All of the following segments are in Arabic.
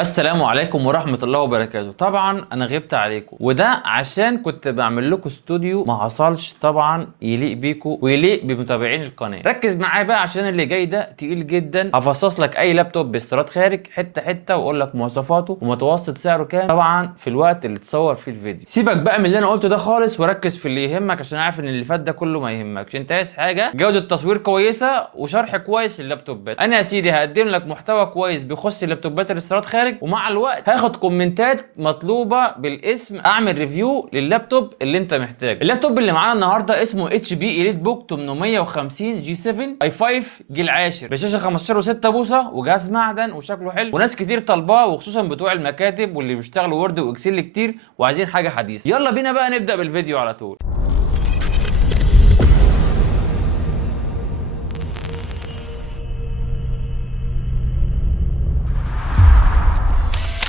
السلام عليكم ورحمة الله وبركاته. طبعا انا غبت عليكم وده عشان كنت بعمل لكم استوديو ما حصلش طبعا يليق بيكم ويليق بمتابعين القناة. ركز معايا بقى عشان اللي جاي ده تقيل جدا. هفصص لك اي لابتوب باستيراد خارج حتة حتة واقول لك مواصفاته ومتوسط سعره كام طبعا في الوقت اللي تصور فيه الفيديو. سيبك بقى من اللي انا قلته ده خالص وركز في اللي يهمك عشان عارف ان اللي فات ده كله ما يهمكش. انت عايز حاجة جودة تصوير كويسة وشرح كويس لللابتوبات. انا يا سيدي هقدم لك محتوى كويس بيخص اللابتوبات الاستيراد خارج، ومع الوقت هاخد كومنتات مطلوبه بالاسم اعمل ريفيو لللابتوب اللي انت محتاجه. اللابتوب اللي معانا النهارده اسمه اتش بي اليت بوك 850 جي 7 اي 5 جيل 10 بشاشه 15 و6 بوصه وجهاز معدن وشكله حلو وناس كتير طالباه، وخصوصا بتوع المكاتب واللي بيشتغلوا وورد واكسل كتير وعايزين حاجه حديثه. يلا بينا بقى نبدا بالفيديو على طول.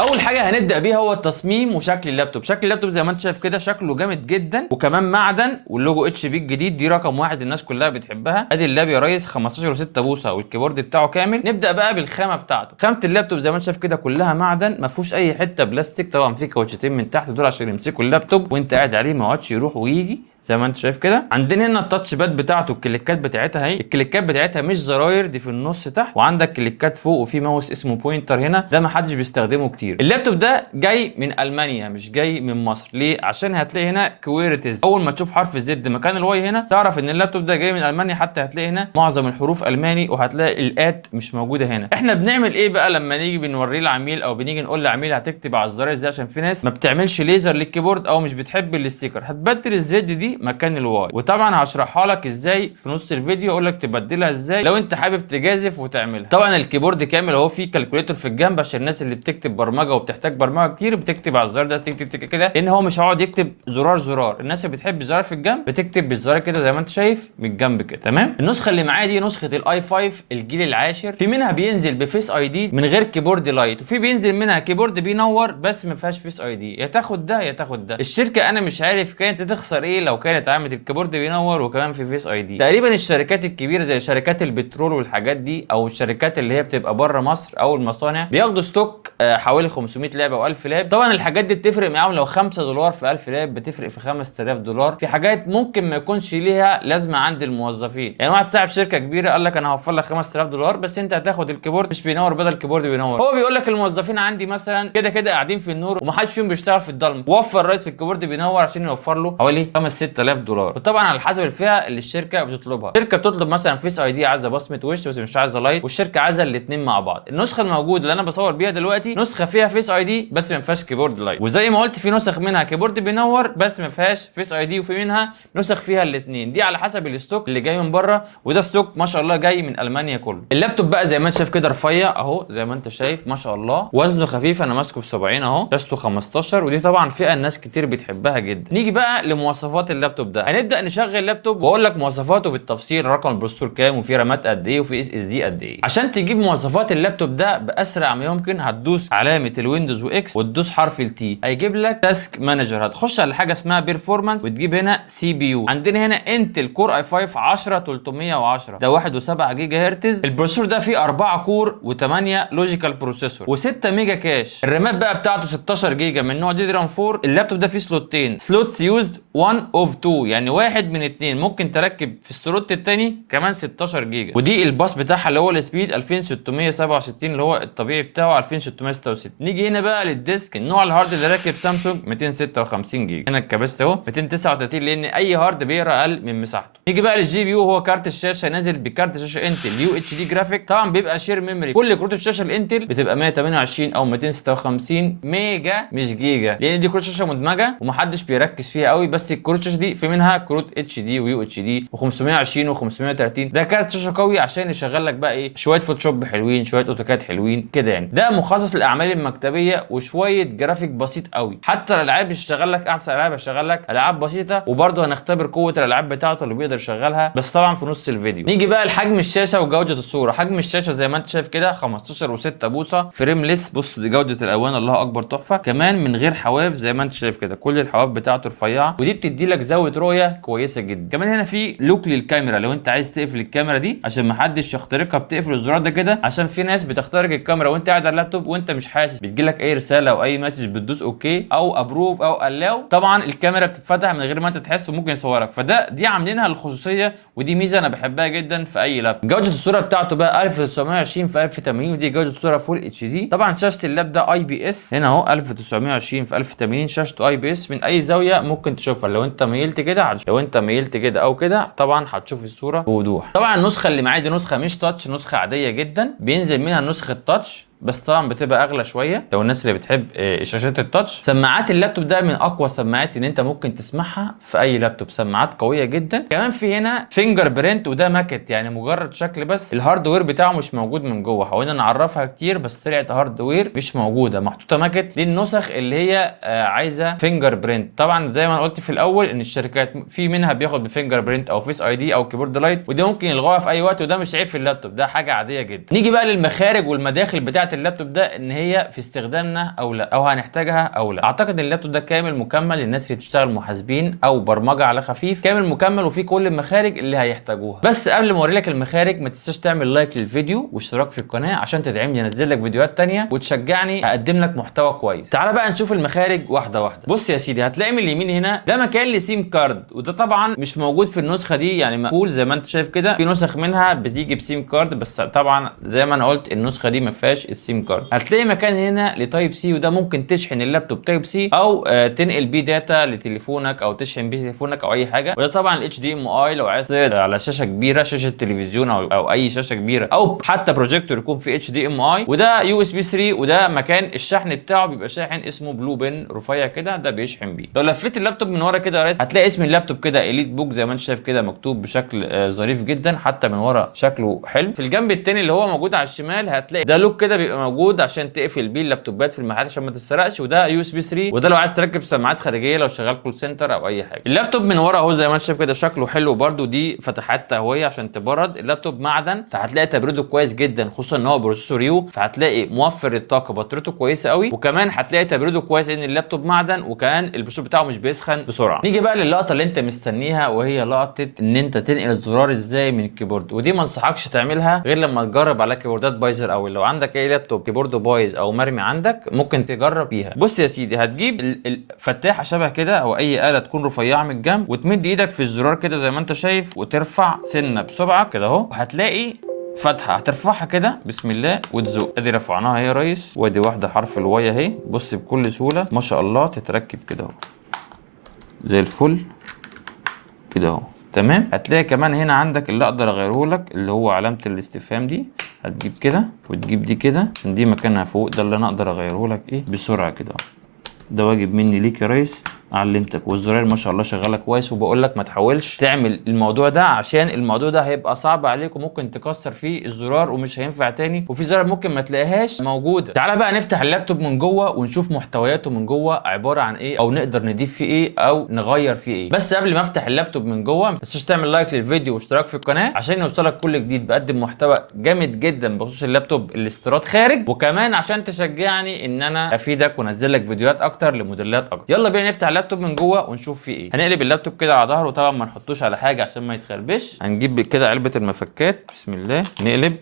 اول حاجه هنبدا بيها هو التصميم وشكل اللابتوب. شكل اللابتوب زي ما انت شايف كده شكله جامد جدا وكمان معدن، واللوجو اتش بي الجديد دي رقم واحد الناس كلها بتحبها. ادي اللاب يا ريس 15 و6 بوصه والكيبورد بتاعه كامل. نبدا بقى بالخامه بتاعته. خامه اللابتوب زي ما انت شايف كده كلها معدن، ما فيهوش اي حته بلاستيك. طبعا في كاوتشتين من تحت دول عشان يمسكوا اللابتوب وانت قاعد عليه ما يقعدش يروح ويجي زي ما انت شايف كده. عندنا هنا التاتش باد بتاعته، الكليكات بتاعتها اهي. الكليكات بتاعتها مش زراير، دي في النص تحت، وعندك كليكات فوق وفي ماوس اسمه بوينتر هنا، ده ما حدش بيستخدمه كتير. اللابتوب ده جاي من المانيا مش جاي من مصر. ليه؟ عشان هتلاقي هنا كويرتيز، اول ما تشوف حرف الزد مكان الواي هنا تعرف ان اللابتوب ده جاي من المانيا. حتى هتلاقي هنا معظم الحروف الماني، وهتلاقي الات مش موجوده هنا. احنا بنعمل ايه بقى لما نيجي بنوريه العميل او بنيجي نقول لعميل هتكتب على الزراير ازاي؟ عشان في ناس ما بتعملش ليزر للكيبورد او مش بتحب الستيكر، هتبدل الزد دي مكان الواي، وطبعا هشرحها لك ازاي في نص الفيديو، اقول لك تبدلها ازاي لو انت حابب تجازف وتعملها. طبعا الكيبورد كامل اهو، فيه كالكوليتور في الجنب عشان الناس اللي بتكتب برمجه وبتحتاج برمجه كتير بتكتب على الزرار ده تك تك تك كده، لان هو مش هيقعد يكتب زرار زرار. الناس اللي بتحب الزرار في الجنب بتكتب بالزرار كده زي ما انت شايف من الجنب كده. تمام. النسخه اللي معايا دي نسخه الاي 5 الجيل العاشر. في منها بينزل بفيس اي دي من غير كيبورد لايت، وفي بينزل منها كيبورد بينور بس ما فيهاش فيس اي دي. يا تاخد ده يا تاخد ده. الشركه انا مش عارف كانت تخسر ايه لو كانت عملت الكيبورد بينور وكمان في فيس اي دي. تقريبا الشركات الكبيره زي شركات البترول والحاجات دي، او الشركات اللي هي بتبقى بره مصر او المصانع، بياخدوا ستوك حوالي 500 لعبه و1000 لاب. طبعا الحاجات دي بتفرق معاهم، لو $5 في 1000 لاب بتفرق في $5000. في حاجات ممكن ما يكونش ليها لازمه عند الموظفين. يعني واحد صاحب شركه كبيره قال لك انا هوفر لك $5000 بس انت هتاخد الكيبورد مش بينور بدل الكيبورد بينور. هو بيقول لك الموظفين عندي مثلا كده كده قاعدين في النور ومحدش فيهم بيشتغل في الضلمه، وفر رئيس الكيبورد بينور عشان يوفر له حوالي 5-6000 دولار. وطبعا على حسب الفئه اللي الشركه بتطلبها. الشركه بتطلب مثلا فيس اي دي عايزه بصمه وش بس مش عايزه لايت، والشركه عايزه الاثنين مع بعض. النسخه الموجوده اللي انا بصور بيها دلوقتي نسخه فيها فيس اي دي بس ما فيهاش كيبورد لايت، وزي ما قلت في نسخ منها كيبورد بينور بس ما فيهاش فيس اي دي، وفي منها نسخ فيها الاثنين. دي على حسب الستوك اللي جاي من بره، وده ستوك ما شاء الله جاي من المانيا كله. اللابتوب بقى زي ما انت شايف كده رفيع اهو زي ما انت شايف ما شاء الله، وزنه خفيف انا ماسكه ب70 اهو، شاشته 15 ودي طبعا فئه الناس كتير بتحبها جدا. نيجي بقى لمواصفات اللابتوب ده. هنبدا نشغل اللابتوب واقول لك مواصفاته بالتفصيل، رقم البروسيسور كام وفي رامات قد ايه وفي اس اس دي قد ايه. عشان تجيب مواصفات اللابتوب ده باسرع ما يمكن هتدوس علامه الويندوز واكس وتدوس حرف التي، هيجيب لك تاسك مانجر. هتخش على حاجه اسمها بيرفورمانس وتجيب هنا سي بي يو. عندنا هنا انتل كور اي 5 10310 ده 1.7 جيجا هرتز. البروسيسور ده فيه 4 كور و8 لوجيكال بروسيسور و6 ميجا كاش. الرامات بقى بتاعته 16 جيجا من نوع دي دي رام 4. اللابتوب ده فيه سلوتين، سلوتس يوزد 1 اوف 2 يعني واحد من اتنين، ممكن تركب في السلوت التاني كمان 16 جيجا. ودي الباص بتاعها اللي هو السبيد 2667 اللي هو الطبيعي بتاعه 2666. نيجي هنا بقى للديسك. النوع الهارد اللي راكب سامسونج 256 جيجا. هنا الكاباسيتي اهو 239 لان اي هارد بيقرا اقل من مساحته. نيجي بقى للجي بي يو. هو كارت الشاشه نازل بكارت شاشه انتل يو اتش دي جرافيك. طبعا بيبقى شير ميموري، كل كروت الشاشه الانتل بتبقى 128 او 256 ميجا مش جيجا، لان دي كروت شاشه مدمجه ومحدش بيركز فيها قوي. بس الكروت الشاشه دي في منها كروت اتش دي ويو اتش دي و520 و530. ده كارت شاشه قوي عشان يشغل لك بقى ايه شويه فوتوشوب حلوين شويه اوتوكاد حلوين كده يعني. ده مخصص للاعمال المكتبيه وشويه جرافيك بسيط قوي. حتى الالعاب يشتغل لك احسن العاب، هيشغل لك العاب بسيطه، وبرده هنختبر قوه الالعاب بتاعته اللي بيقدر يشغلها بس طبعا في نص الفيديو. نيجي بقى لحجم الشاشه وجوده الصوره. حجم الشاشه زي ما انت شايف كده 15 و6 بوصه فريم ليس. بص دي جوده الالوان الله اكبر تحفه، كمان من غير حواف زي ما انت شايف كده، كل الحواف بتاعته رفيعه ودي بتدي لك زاويه رؤيه كويسه جدا. كمان هنا في لوك للكاميرا، لو انت عايز تقفل الكاميرا دي عشان ما حدش يخترقها بتقفل الزرار ده كده، عشان في ناس بتخترق الكاميرا وانت قاعد على اللابتوب وانت مش حاسس، بتجيلك اي رساله او اي مسج بتدوس اوكي او ابروف او الاو، طبعا الكاميرا بتتفتح من غير ما انت تحس وممكن يصورك. دي عاملينها للخصوصيه، ودي ميزه انا بحبها جدا في اي لابتوب. جوده الصوره بتاعته بقى 1920 في 1080، ودي جوده صوره فول اتش دي. طبعا شاشه اللاب ده اي بي اس، هنا اهو 1920 في 1080 شاشته اي بي اس، من اي زاويه ممكن تشوفها. لو انت ميلت كده لو انت ميلت كده او كده طبعا هتشوف الصوره بوضوح. طبعا النسخه اللي معايا دي نسخه مش تاتش، نسخه عاديه جدا، بينزل منها نسخه تاتش بس طبعا بتبقى اغلى شويه لو الناس اللي بتحب شاشات التاتش. سماعات اللابتوب ده من اقوى السماعات اللي انت ممكن تسمعها في اي لابتوب، سماعات قويه جدا. كمان في هنا فينجر برينت، وده ماكت يعني مجرد شكل بس، الهاردوير بتاعه مش موجود من جوه. حاولنا نعرفها كتير بس طلعت هاردوير مش موجوده، محطوطه ماكت للنسخ اللي هي عايزه فينجر برينت. طبعا زي ما قلت في الاول ان الشركات في منها بياخد بفينجر برينت او فيس اي دي او كيبورد لايت، وده ممكن يلغوها في اي وقت، وده مش عيب في اللابتوب، ده حاجه عاديه جدا. نيجي بقى للمخارج والمداخل بتاعه اللابتوب ده، ان هي في استخدامنا او لا، او هنحتاجها او لا. اعتقد ان اللابتوب ده كامل مكمل للناس اللي بتشتغل محاسبين او برمجه على خفيف، كامل مكمل وفيه كل المخارج اللي هيحتاجوها. بس قبل ما اوري لك المخارج ما تنساش تعمل لايك للفيديو واشتراك في القناه عشان تدعمني انزل لك فيديوهات تانية وتشجعني اقدم لك محتوى كويس. تعال بقى نشوف المخارج واحده واحده. بص يا سيدي، هتلاقي من اليمين هنا ده مكان لسيم كارد، وده طبعا مش موجود في النسخه دي، يعني مقفول زي ما انت شايف كده. في نسخ منها بتيجي بسيم كارد بس طبعا زي ما انا قلت النسخه دي ما فيهاش السيم كارد. هتلاقي مكان هنا لتايب سي، وده ممكن تشحن اللابتوب تايب سي او تنقل بيه داتا لتليفونك او تشحن بيه تليفونك او اي حاجه. وده طبعا الاتش دي ام اي لو عايز على شاشه كبيره، شاشه تلفزيون او اي شاشه كبيره، او حتى بروجيكتور يكون في اتش دي ام اي. وده يو اس بي 3، وده مكان الشحن بتاعه بيبقى شاحن اسمه بلو بن رفيع كده، ده بيشحن بيه. لو لفيت اللابتوب من ورا كده هتلاقي اسم اللابتوب كده اليت بوك زي ما انت شايف كده مكتوب بشكل ظريف جدا، حتى من ورا شكله حلو. في الجنب التاني اللي هو موجود على الشمال هتلاقي ده لوك كده بيبقى موجود عشان تقفل بيه اللابتوبات في المحلات عشان ما تتسرقش، وده يو اس بي 3، وده لو عايز تركب سماعات خارجيه لو شغال كول سنتر او اي حاجه. اللابتوب من ورا اهو زي ما انت شايف كده شكله حلو برده، دي فتحات تهويه عشان تبرد. اللابتوب معدن فهتلاقي تبريده كويس جدا، خصوصا ان هو بروسيسور يو فهتلاقي موفر الطاقه، بطاريته كويسه قوي، وكمان هتلاقي تبريده كويس ان اللابتوب معدن، وكمان البروسيسور بتاعه مش بيسخن بسرعه. نيجي بقى للقطه اللي انت مستنيها، وهي لقطه ان انت تنقل الزرار ازاي من الكيبورد، ودي ما انصحكش تعملها غير لما تجرب على كيبوردات بايظه، او لو عندك اي لابتوب كيبورد بايظ او مرمي عندك ممكن تجرب فيها. بص يا سيدي، هتجيب الفتاحه شبه كده او اي اله تكون رفيعه من الجنب، وتمد ايدك في الزرار كده زي ما انت شايف، وترفع سنه بصبعك كده اهو، وهتلاقي فتحه هترفعها كده بسم الله وتزق. ادي رفعناها اهي يا ريس، وادي واحده حرف الواي اهي. بص بكل سهوله ما شاء الله تتركب كده اهو زي الفل كده اهو تمام. هتلاقي كمان هنا عندك اللي اقدر اغيره لك اللي هو علامه الاستفهام دي، هتجيب كده وتجيب دي كده عشان دي مكانها فوق، ده اللي انا اقدر اغيره لك ايه بسرعه كده اهو. ده واجب مني ليك يا ريس، علمتك. والزرار ما شاء الله شغاله كويس، وبقول لك ما تحاولش تعمل الموضوع ده عشان الموضوع ده هيبقى صعب عليك وممكن تكسر فيه الزرار ومش هينفع تاني، وفي زرار ممكن ما تلاقيهاش موجوده. تعالى بقى نفتح اللابتوب من جوه ونشوف محتوياته من جوه عباره عن ايه، او نقدر نضيف فيه ايه او نغير فيه ايه. بس قبل ما افتح اللابتوب من جوه ما تنساش تعمل لايك للفيديو واشتراك في القناه عشان يوصلك كل جديد. بقدم محتوى جامد جدا بخصوص اللابتوب الاستيراد خارج، وكمان عشان تشجعني ان انا افيدك وانزل لك فيديوهات اكتر لموديلات اكتر. يلا بينا نفتح اللابتوب من جوه ونشوف فيه ايه. هنقلب اللابتوب كده على ظهره، طبعا ما نحطوش على حاجه عشان ما يتخربش. هنجيب كده علبه المفكات بسم الله، نقلب.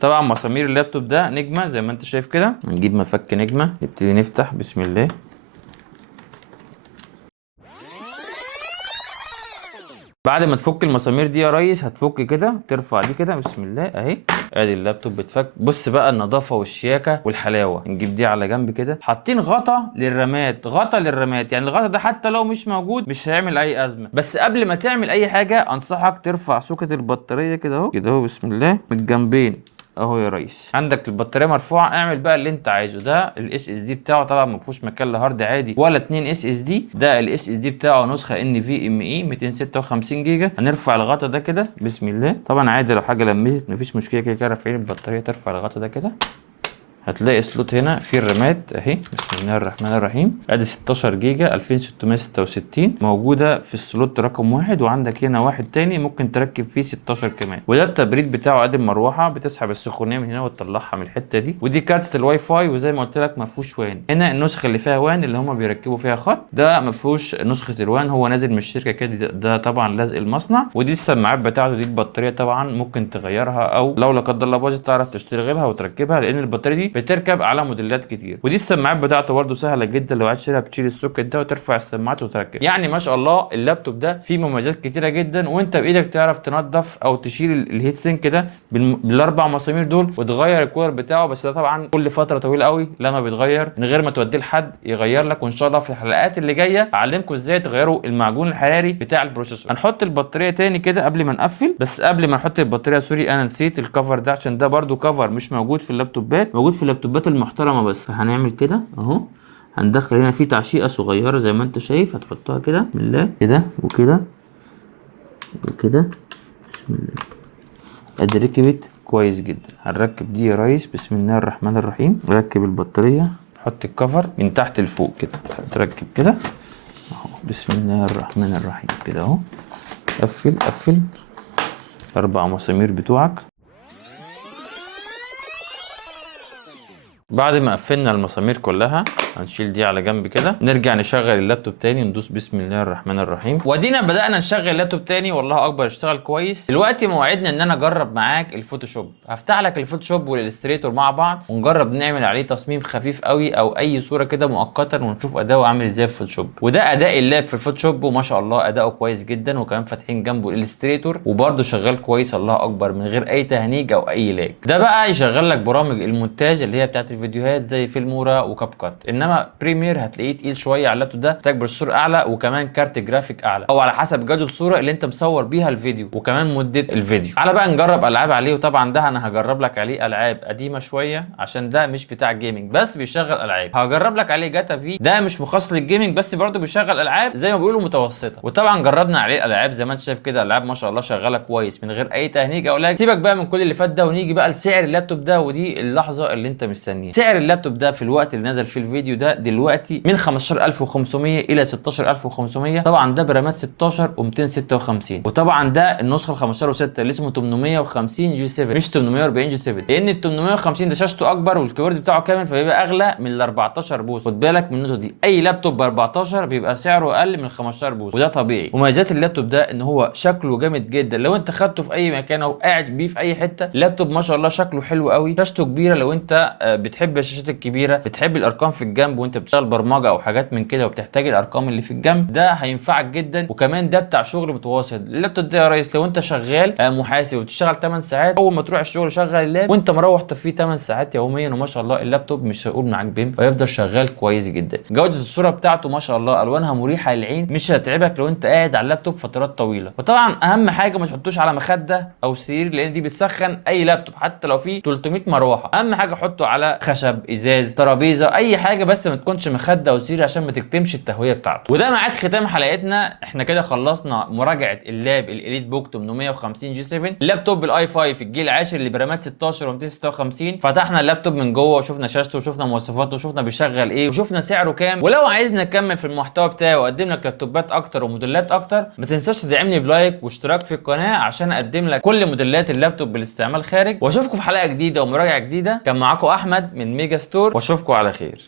طبعا مسامير اللابتوب ده نجمه زي ما انت شايف كده، هنجيب مفك نجمه نبتدي نفتح بسم الله. بعد ما تفك المسامير دي يا ريس هتفك كده، ترفع دي كده بسم الله اهي، ادي اللابتوب بتفك. بص بقى النظافه والشياكه والحلاوه. نجيب دي على جنب كده، حاطين غطا للرامات، غطا للرامات، يعني الغطا ده حتى لو مش موجود مش هيعمل اي ازمه. بس قبل ما تعمل اي حاجه انصحك ترفع سوكت البطاريه كده اهو كده اهو بسم الله من الجنبين اهو يا ريس. عندك البطاريه مرفوعه، اعمل بقى اللي انت عايزه. ده الاس اس دي بتاعه طبعا ما فيهوش مكان لهارد عادي ولا 2 اس اس دي، ده الاس اس دي بتاعه نسخه ان في ام اي 256 جيجا. هنرفع الغطا ده كده بسم الله. طبعا عادي لو حاجه لمست مفيش مشكله، كده كده رافعين البطاريه، ترفع الغطا ده كده هتلاقي سلوت هنا في الرامات اهي، بسم الله الرحمن الرحيم. ادي 16 جيجا 2666 موجوده في السلوت رقم 1، وعندك هنا واحد تاني ممكن تركب فيه 16 كمان. وده التبريد بتاعه. ادي المروحه بتسحب السخونيه من هنا وتطلعها من الحته دي. ودي كارته الواي فاي، وزي ما قلت لك ما فيهوش وان. هنا النسخه اللي فيها وان اللي هم بيركبوا فيها خط، ده ما فيهوش نسخه الوان، هو نازل من الشركه كده. ده طبعا لازق المصنع. ودي السماعات بتاعته. دي البطاريه طبعا ممكن تغيرها، او لو لا قدر الله باظت تعرف تشتري غيرها وتركبها، لان البطاريه دي بتركب على موديلات كتير. ودي السماعات بتاعته برده سهله جدا، لو عايز تشيلها بتشيل السوكت ده وترفع السماعات وتركب. يعني ما شاء الله اللابتوب ده فيه مميزات كتيره جدا، وانت بايدك تعرف تنظف او تشيل الهيت سينك ده بالاربع مسامير دول وتغير الكولر بتاعه. بس ده طبعا كل فتره طويله قوي لما بيتغير من غير ما توديه لحد يغير لك. وان شاء الله في الحلقات اللي جايه اعلمكم ازاي تغيروا المعجون الحراري بتاع البروسيسور. هنحط البطاريه تاني كده قبل ما نقفل. بس قبل ما نحط البطاريه سوري انا نسيت الكفر ده، عشان ده برده كفر مش موجود في اللابتوبات، موجود في اللابتوبات المحترمه بس. فهنعمل كده اهو، هندخل هنا في تعشيقه صغيره زي ما انت شايف، هتحطها كده بسم الله كده وكده وكده بسم الله. ادي ركبت كويس جدا. هنركب دي يا ريس بسم الله الرحمن الرحيم. نركب البطاريه، نحط الكفر من تحت لفوق كده، تركب كده اهو بسم الله الرحمن الرحيم كده اهو. قفل اربع مسامير بتوعك. بعد ما قفلنا المسامير كلها هنشيل دي على جنب كده، نرجع نشغل اللابتوب تاني، ندوس بسم الله الرحمن الرحيم. وادينا بدأنا نشغل اللابتوب تاني، والله اكبر اشتغل كويس. دلوقتي موعدنا ان انا اجرب معاك الفوتوشوب. هفتح لك الفوتوشوب والإليستريتور مع بعض ونجرب نعمل عليه تصميم خفيف قوي او اي صوره كده مؤقتا، ونشوف اداؤه عامل ازاي في الفوتوشوب. وده اداء اللاب في الفوتوشوب، وما شاء الله اداؤه كويس جدا. وكمان فاتحين جنبه الإليستريتور وبرده شغال كويس الله اكبر من غير اي تهنيج او اي لاج. ده بقى يشغل لك برامج المونتاج اللي هي بتاعت الفيديوهات زي فيلمورا وكاب كات. انما بريمير هتلاقيه تقيل شويه على اللابتوب ده، محتاج بروسيسور اعلى وكمان كارت جرافيك اعلى، او على حسب جوده الصوره اللي انت مصور بيها الفيديو وكمان مده الفيديو. تعالى بقى نجرب العاب عليه. وطبعا ده انا هجرب لك عليه العاب قديمه شويه عشان ده مش بتاع جيمنج بس بيشغل العاب. هجرب لك عليه جاتا في، ده مش مخصص للجيمنج بس برضه بيشغل العاب زي ما بيقولوا متوسطه. وطبعا جربنا عليه العاب زي ما انت شايف كده، العاب ما شاء الله شغاله كويس من غير اي تهنيج او لاج. سيبك بقى من كل اللي فات ده ونيجي بقى لسعر اللابتوب ده، ودي اللحظه اللي انت مستنيها. سعر اللابتوب ده في الوقت اللي نزل فيه الفيديو ده دلوقتي من 15500 الى 16500. طبعا ده برامات 16 و256. وطبعا ده النسخه ال 15 و6 اللي اسمه 850 جي 7 مش 840 جي 7، لان ال 850 ده شاشته اكبر والكيبورد بتاعه كامل فبيبقى اغلى من ال 14 بوصه. خد بالك من النقطه دي، اي لابتوب ب 14 بيبقى سعره اقل من 15 بوصه وده طبيعي. مميزات اللابتوب ده ان هو شكله جامد جدا، لو انت خدته في اي مكان او قاعد بيه في اي حته. اللابتوب ما شاء الله شكله حلو قوي، شاشته كبيره. لو انت بتحب الشاشات الكبيره، بتحب الارقام في الجنب وانت بتشتغل برمجه او حاجات من كده وبتحتاج الارقام اللي في الجنب، ده هينفعك جدا. وكمان ده بتاع شغل متواصل. اللابتوب ده يا ريس لو انت شغال محاسب وتشتغل 8 ساعات، اول ما تروح الشغل شغل اللاب وانت مروح فيه 8 ساعات يوميا، وما شاء الله اللابتوب مش هيقول معاك بيم ويفضل شغال كويس جدا. جوده الصوره بتاعته ما شاء الله الوانها مريحه للعين، مش هتعبك لو انت قاعد على اللابتوب فترات طويله. وطبعا اهم حاجه ما تحطوش على مخده او سرير، لان دي بتسخن اي لابتوب حتى لو فيه 300 مروحه. اهم حاجه حطه على خشب، ازاز، ترابيزه، اي حاجه بس ما تكونش مخده او سرير عشان ما تكتمش التهويه بتاعته. وده ميعاد ختام حلقتنا. احنا كده خلصنا مراجعه اللاب الاليت بوك 850 جي 7، اللابتوب الاي 5 الجيل العاشر اللي برامات 16 و256. فتحنا اللابتوب من جوه وشفنا شاشته وشفنا مواصفاته وشفنا بيشغل ايه وشفنا سعره كام. ولو عايزنا نكمل في المحتوى بتاعي واقدم لك لابتوبات اكتر وموديلات اكتر، ما تنساش تدعمني بلايك واشتراك في القناه عشان اقدم لك كل موديلات اللابتوب بالاستعمال خارج. واشوفكم في حلقه جديده ومراجعه جديده. كان معاكم احمد من ميجا ستور، واشوفكم على خير.